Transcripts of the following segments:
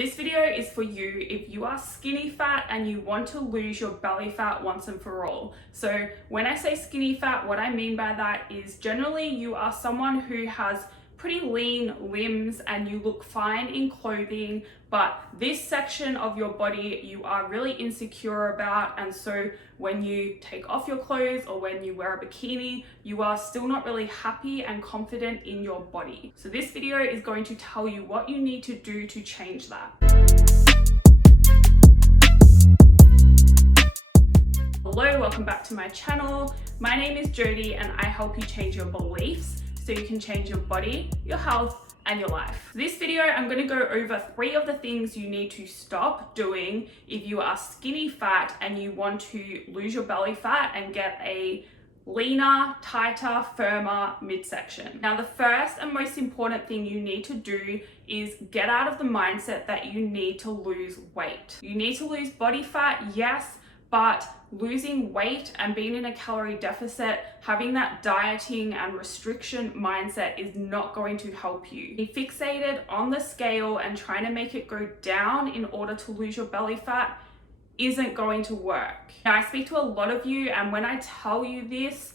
This video is for you if you are skinny fat and you want to lose your belly fat once and for all. So when I say skinny fat, what I mean by that is generally you are someone who has pretty lean limbs and you look fine in clothing, but this section of your body you are really insecure about, and so when you take off your clothes or when you wear a bikini, you are still not really happy and confident in your body. So this video is going to tell you what you need to do to change that. Hello, welcome back to my channel. My name is Jody and I help you change your beliefs so you can change your body, your health, and your life. This video, I'm going to go over 3 of the things you need to stop doing if you are skinny fat and you want to lose your belly fat and get a leaner, tighter, firmer midsection. Now, the first and most important thing you need to do is get out of the mindset that you need to lose weight. You need to lose body fat, yes, but losing weight and being in a calorie deficit, having that dieting and restriction mindset is not going to help you. Be fixated on the scale and trying to make it go down in order to lose your belly fat isn't going to work. Now, I speak to a lot of you, and when I tell you this,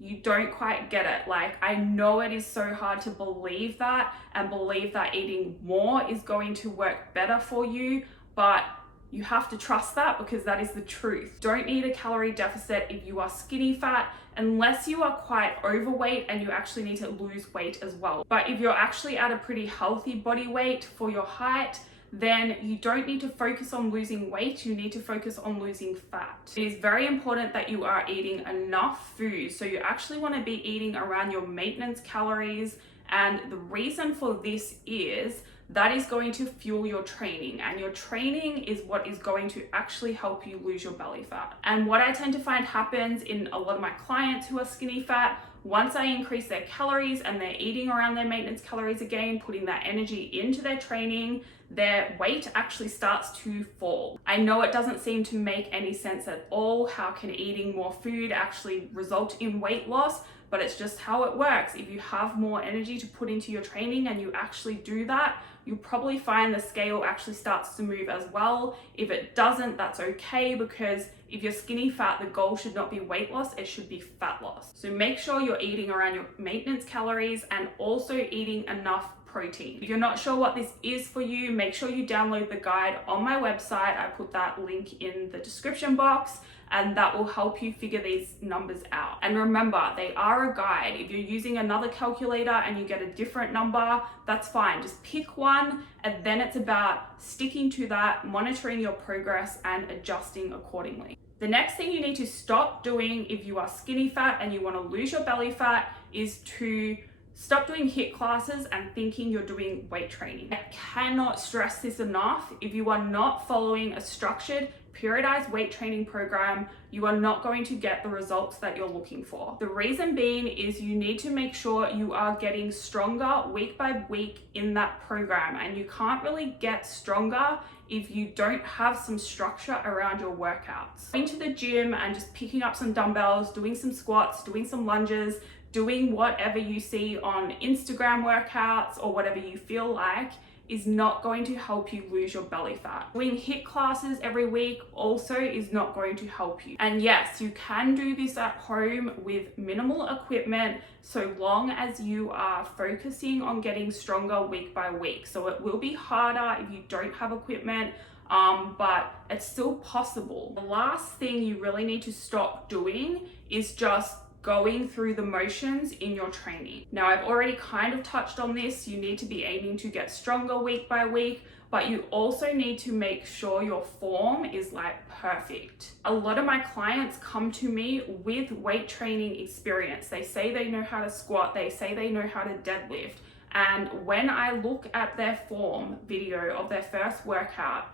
you don't quite get it. Like, I know it is so hard to believe that and believe that eating more is going to work better for you, but you have to trust that because that is the truth. Don't need a calorie deficit if you are skinny fat, unless you are quite overweight and you actually need to lose weight as well. But if you're actually at a pretty healthy body weight for your height, then you don't need to focus on losing weight, you need to focus on losing fat. It is very important that you are eating enough food. So you actually want to be eating around your maintenance calories, and the reason for this is that is going to fuel your training, and your training is what is going to actually help you lose your belly fat. And what I tend to find happens in a lot of my clients who are skinny fat, once I increase their calories and they're eating around their maintenance calories again, putting that energy into their training, their weight actually starts to fall. I know it doesn't seem to make any sense at all. How can eating more food actually result in weight loss? But it's just how it works. If you have more energy to put into your training and you actually do that, you'll probably find the scale actually starts to move as well. If it doesn't, that's okay, because if you're skinny fat, the goal should not be weight loss, it should be fat loss. So make sure you're eating around your maintenance calories and also eating enough protein. If you're not sure what this is for you, make sure you download the guide on my website. I put that link in the description box, and that will help you figure these numbers out. And remember, they are a guide. If you're using another calculator and you get a different number, that's fine. Just pick one, and then it's about sticking to that, monitoring your progress, and adjusting accordingly. The next thing you need to stop doing if you are skinny fat and you want to lose your belly fat is to stop doing HIIT classes and thinking you're doing weight training. I cannot stress this enough. If you are not following a structured, periodized weight training program, you are not going to get the results that you're looking for. The reason being is you need to make sure you are getting stronger week by week in that program, and you can't really get stronger if you don't have some structure around your workouts. Going to the gym and just picking up some dumbbells, doing some squats, doing some lunges, doing whatever you see on Instagram workouts or whatever you feel like is not going to help you lose your belly fat. Doing HIIT classes every week also is not going to help you. And yes, you can do this at home with minimal equipment so long as you are focusing on getting stronger week by week. So it will be harder if you don't have equipment, but it's still possible. The last thing you really need to stop doing is just going through the motions in your training. Now, I've already kind of touched on this. You need to be aiming to get stronger week by week, but you also need to make sure your form is like perfect. A lot of my clients come to me with weight training experience. They say they know how to squat, they say they know how to deadlift. And when I look at their form video of their first workout,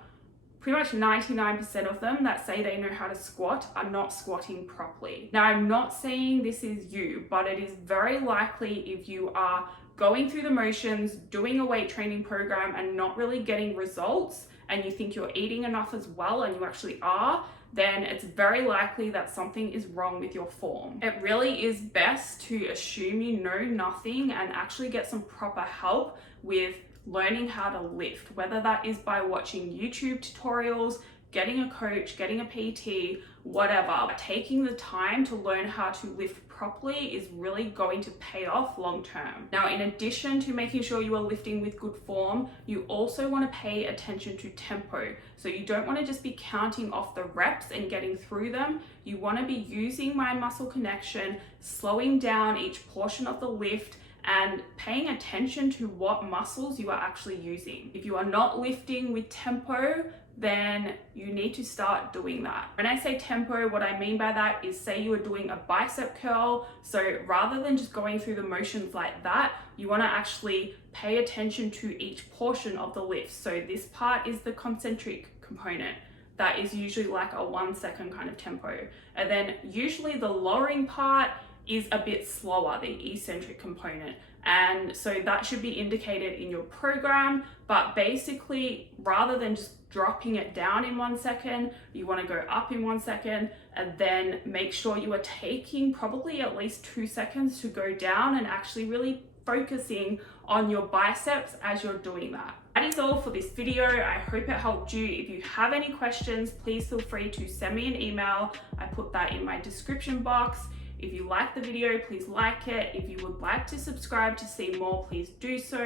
pretty much 99% of them that say they know how to squat are not squatting properly. Now, I'm not saying this is you, but it is very likely if you are going through the motions, doing a weight training program and not really getting results, and you think you're eating enough as well and you actually are, then it's very likely that something is wrong with your form. It really is best to assume you know nothing and actually get some proper help with learning how to lift, whether that is by watching YouTube tutorials, getting a coach, getting a PT, whatever. Taking the time to learn how to lift properly is really going to pay off long term. Now, in addition to making sure you are lifting with good form, you also want to pay attention to tempo. So you don't want to just be counting off the reps and getting through them. You want to be using mind muscle connection, slowing down each portion of the lift, and paying attention to what muscles you are actually using. If you are not lifting with tempo, then you need to start doing that. When I say tempo, what I mean by that is, say you are doing a bicep curl. So rather than just going through the motions like that, you want to actually pay attention to each portion of the lift. So this part is the concentric component. That is usually like a 1 second kind of tempo. And then usually the lowering part is a bit slower, the eccentric component. And so that should be indicated in your program. But basically, rather than just dropping it down in 1 second, you want to go up in 1 second, and then make sure you are taking probably at least 2 seconds to go down and actually really focusing on your biceps as you're doing that. That is all for this video. I hope it helped you. If you have any questions, please feel free to send me an email. I put that in my description box. If you like the video, please like it. If you would like to subscribe to see more, please do so.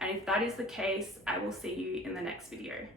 And if that is the case, I will see you in the next video.